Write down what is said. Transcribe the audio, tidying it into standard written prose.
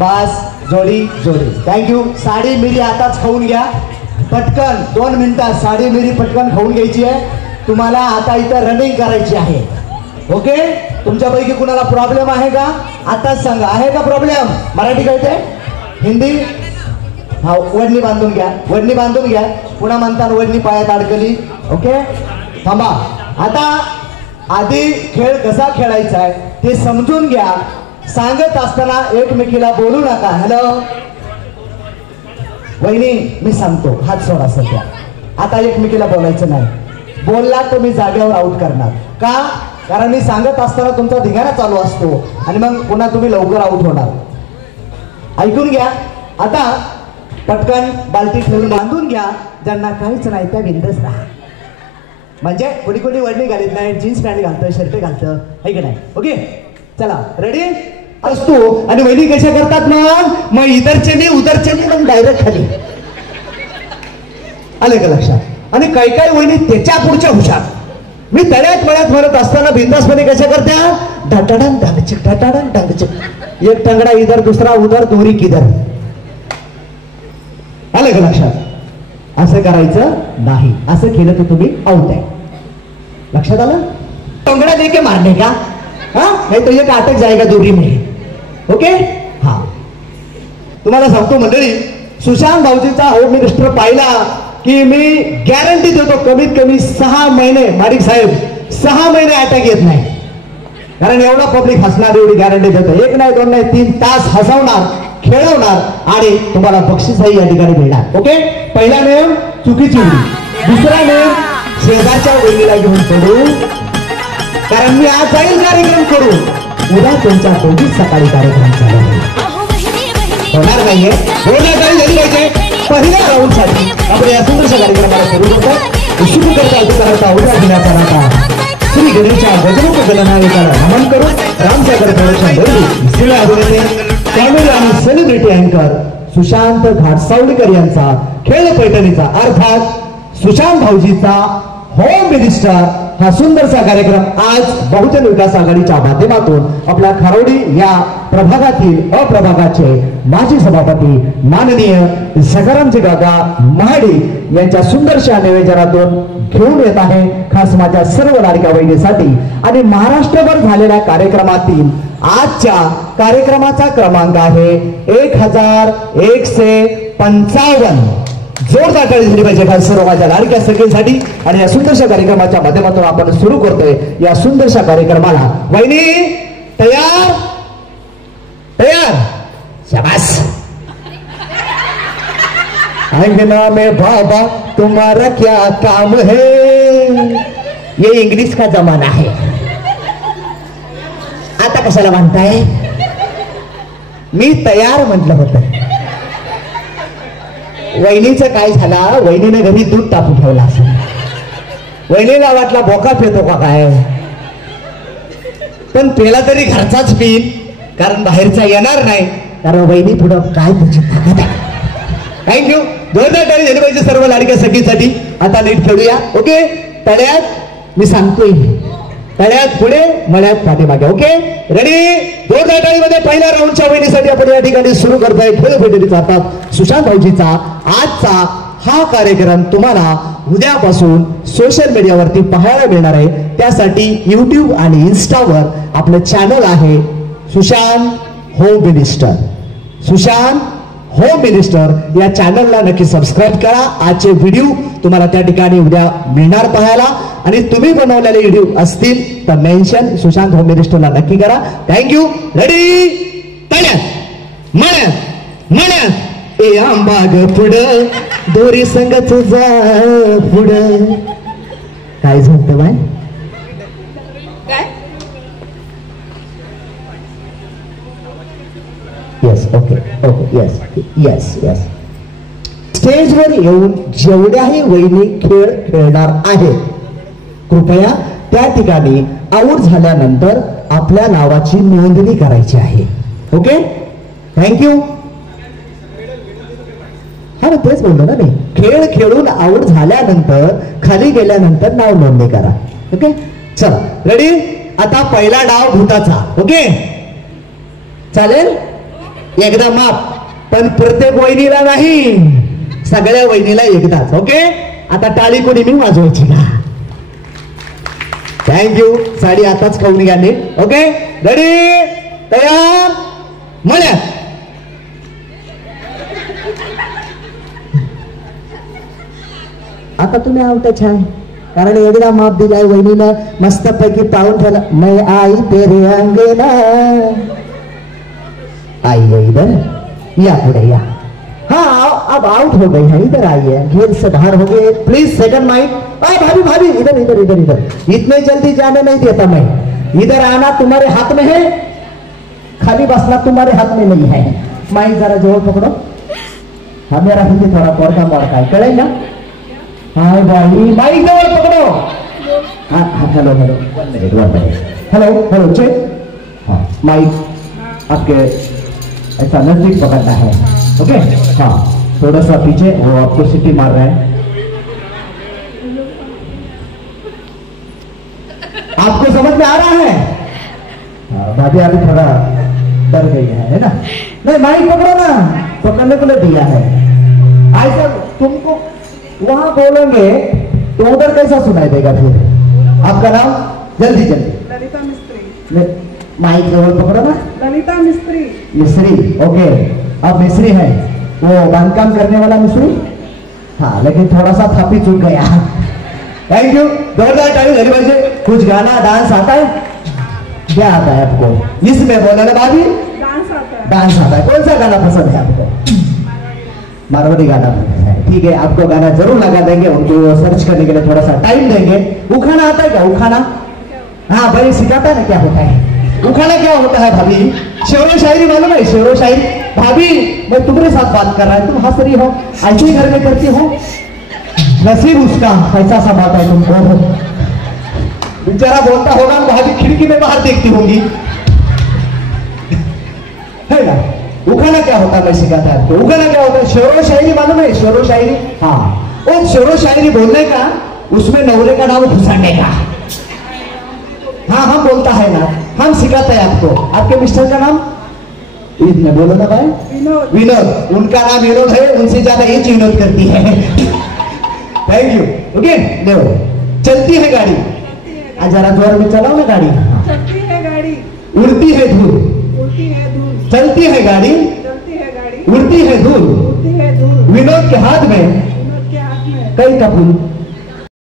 बस जोडी जोडी. थँक्यू. साडी मिरी आताच खाऊन घ्या पटकन. 2 मिनिटात साडी मिरी पटकन खाऊन घ्यायची आहे. तुम्हाला आता इथं रनिंग करायची आहे. ओके. तुमच्यापैकी कुणाला प्रॉब्लेम आहे का आताच सांगा. आहे का प्रॉब्लेम? मराठी कळते? हिंदी? हा. वडणी बांधून घ्या. वडणी बांधून घ्या. पुन्हा म्हणतात वडणी पायात अडकली. ओके. थांबा. आता आधी खेळ कसा खेळायचा आहे ते समजून घ्या. सांगत असताना एकमेकीला बोलू नका. हॅलो वहिनी मी सांगतो. हात सोडा सध्या. आता एकमेकीला बोलायचं नाही. बोलला तर मी जागेवर आउट करणार. का? कारण मी सांगत असताना तुमचा धिंगाणा चालू असतो आणि मग पुन्हा तुम्ही लवकर आउट होणार. ऐकून घ्या. आता पटकन बाल्टी ठेवून बांधून घ्या. ज्यांना काहीच नाही त्या बिंदच राहा. म्हणजे कोणी कोणी वडणी घालीत नाही, जीन्स पॅन्ट घालतं, शर्ट घालतं, है की नाही? ओके. चला रेडी असतो. आणि वहिनी कशा करतात मग इधरचे उधरचे मग डायरेक्ट खाली. आले का लक्षात? आणि काही काही वहिनी त्याच्या पुढच्या हुशार. मी तळ्यात मळ्यात म्हणत असताना बिंदासपणे कशा करत्या? ढटाडन ढांगचिक ढटाडन ढांगचिक. एक टंगडा इधर दुसरा उधर दोरी किधर. आले का लक्षात? असं करायचं नाही. असं केलं तर तुम्ही आउट आहे. लक्षात आलं? टंगडा देके मारने का? हाँ नहीं तो ये अटक जाएगा दूरी में. ओके. हा. तुम्हाला सांगतो मंडळी, सुशांत भाऊजीचा होम मिनिस्टर पाहिला की मी गॅरंटी देतो कमीत कमी 6 महिने माडिक साहेब 6 महिने अटॅक येत नाही. कारण एवढा पब्लिक हसणार एवढी गॅरंटी देतो. 1 नाही 2 नाही 3 तास हसवणार, खेळवणार आणि तुम्हाला बक्षीसही या ठिकाणी मिळणार. ओके. पहिला नेम चुकीची उडी. दुसरा नेम शेजारच्या वहिनीला घेऊन पडू. कारण मी आज जाईल कार्यक्रम करू. उद्या तुमच्या दोघीच सकाळी कार्यक्रम चालू होणार नाहीये. पाहिजे पहिल्या राऊंड साठी आपण या सुंदरशा कार्यक्रमाला सुरू करतो. शुभ करता उद्या दिनाचा नाता श्री गणेशा गजमुख गणनायकाला नमन करून रामसागर प्रोडक्शन बरोबर सिने अभिनेते कॉमेडी आणि सेलिब्रिटी अँकर सुशांत घाटसावलीकर यांचा खेळ पैठणीचा अर्थात सुशांत भाऊजीचा होम मिनिस्टर हा सुंदरसा कार्यक्रम आज बहुजन विकास आघाडीच्या माध्यमातून आपल्या खारोडी या प्रभागातील अप्रभागाचे माजी सभापती माननीय सखारामजी काका महाडिक यांच्या सुंदरशा निवेदनातून घेऊन येत आहे. खास माझ्या सर्व लाडक्या बहिणीसाठी. आणि महाराष्ट्रभर झालेल्या कार्यक्रमातील आजच्या कार्यक्रमाचा क्रमांक आहे 1155. जोरदार टाळी झाली पाहिजे खास सर्व माझ्या लाडक्या सगळ्यांसाठी. आणि या सुंदरशा कार्यक्रमाच्या माध्यमातून आपण सुरू करतोय या सुंदरशा कार्यक्रमाला. वहिनी तयार? तयार? शाबास. अंगना में बाबा तुम्हारा क्या काम है. ये इंग्लिश का जमाना है. आता कशाला म्हणताय? मी तयार म्हटलं होतं. वहिनीचं काय झाला? वहिनीने घरी दूध टाकून ठेवला असेल. वहिनीला वाटला बोका पितो का काय, पण पेला तरी घरचाच पिन, कारण बाहेरचा येणार नाही. कारण वहिनी पुढं काय तुझी ताकद आहे. थँक्यू. जोरदार टाळी झाली पाहिजे सर्व लाडक्या सगळीसाठी. आता नीट खेळूया. ओके. तळ्यात मी सांगतोय, तळ्यात पुढे मळ्यात पाठीमागे. ओके. रेडी? जोरदार टाळीमध्ये पहिल्या राऊंडच्या वहिनीसाठी आपण या ठिकाणी सुरू करतोय खेळ पैठणीचा अर्थात सुशांत भाऊजीचा आजचा हा कार्यक्रम तुम्हाला उद्यापासून सोशल मीडियावरती पाहायला मिळणार आहे. त्यासाठी YouTube आणि Instaवर आपलं चॅनल आहे Sushant home minister. Sushant home minister या चॅनलला नक्की सबस्क्राईब करा. आजचे व्हिडिओ तुम्हाला त्या ठिकाणी उद्या मिळणार पाहायला. आणि तुम्ही बनवलेले व्हिडिओ असतील तर मेन्शन सुशांत होम मिनिस्टरला नक्की करा. थँक्यू. रेडी? तळ्यात मळ्यात मळ्यात ए आंबाग पुढं दोरी संगत जा पुढं. काय झालं बाय? Yes. Okay okay. Yes yes yes. स्टेजवर येऊन जेवढ्याही वहिनी खेळ खेळणार आहेत कृपया त्या ठिकाणी आऊट झाल्यानंतर आपल्या नावाची नोंदणी करायची आहे. ओके. थँक्यू. हा ना तेच बोललो ना मी. खेळ खेळून आऊट झाल्यानंतर खाली गेल्यानंतर नाव नोंदणी करा. ओके. चला रेडी? आता पहिला डाव भूताचा. ओके चालेल? एकदा माफ, पण प्रत्येक वहिनीला नाही, सगळ्या वहिनीला एकदाच. ओके, आता टाळी कोणी मी वाजवायची का? थँक्यू. साडी आताच खाऊन निघाली. ओके, रेडी, तयार, म्हणा. आता तुम्ही आवडता छान, कारण एकदा माप दिलाय वहिनीनं, मस्तपैकी पाहून ठेवला. मैं आई तेरे अंगना, आई है इधर, या पुढे या. हाँ अब आउट हो गई है, इधर आइए, खेल से बाहर हो गए. Please second mic. भाभी भाभी इधर इधर इधर इधर, इतने जल्दी जाने नहीं देता मैं. इधर आना तुम्हारे हाथ में है, खाली बसना तुम्हारे हाथ में नहीं है. माइक जरा जोर पकड़ो. हाँ मेरा हिंदी थोड़ा पौड़का मोड़का है, करेगा. हाँ भाई माइक जोर पकड़ो. हाँ hello hello, 1 minute. Hello hello check. हाँ माइक आपके ऐसा नजदीक पकड़ना है. ओके, हाँ थोड़ा सा पीछे, वो आपको सीटी मार रहे हैं. आपको समझ में आ रहा है? हाँ भाभी अभी थोड़ा डर गई है ना. नहीं माइक पकड़ो ना, पकड़ने को नहीं दिया है. ऐसा तुमको वहां बोलेंगे तो उधर कैसा सुनाई देगा फिर? आपका नाम? जल्दी जल्दी. ललिता मिस्त्री. माइक लेवल पकड़ो ना. ललिता मिस्त्री. मिस्त्री. ओके, अब मिस्त्री है वो बांधकाम करने वाला मिस्त्री. हाँ लेकिन थोड़ा सा थापी चुक गया. Thank you. जोरदार ताली धनी बजे. कुछ गाना डांस आता है? क्या आता है आपको? इसमें बोला ना भाभी, डांस आता है. डांस आता है. कौन सा गाना पसंद है आपको? मारवाड़ी गाना पसंद है. ठीक है, आपको गाना जरूर लगा देंगे. उनको सर्च करने के लिए थोड़ा सा टाइम देंगे. उखाना आता है क्या? उखाना. हाँ भाई सिखाता है ना क्या होता है उखाना. क्या होता है भाभी? शेरो शायरी मालूम है? शेरो शायरी. भाभी मैं तुम्हारे साथ बात कर रहा है, तुम हंस रही हो, ऐसे ही घर में करती हो. नसीब उसका ऐसा समाता है तुमको. बेचारा बोलता होगा, भाभी खिड़की में बाहर देखती होंगी, है ना. उखाना क्या होता है मैं सिखाता है. तो उखाना क्या होता है? शेरो शायरी मालूम है? शेरो शायरी. हाँ, वो शेरो शायरी बोलने का, उसमें नवरे का नाम घुसाने का. हाँ हम बोलता है ना, हम सिखाते हैं आपको. आपके मिस्टर का नाम इसने बोलो ना भाई. विनोद. विनोद. उनका नाम विनोद है, उनसे ज्यादा ये विनोद करती है. Thank you. ओके, देखो चलती है गाड़ी. जरा जोर में चलाओ ना गाड़ी. चलती है गाड़ी. उड़ती है धूल. उड़ती है धूल. चलती है गाड़ी. चलती है गाड़ी. उड़ती है धूल. उड़ती है धूल. विनोद के हाथ में विनोद के हाथ में कई का फूल.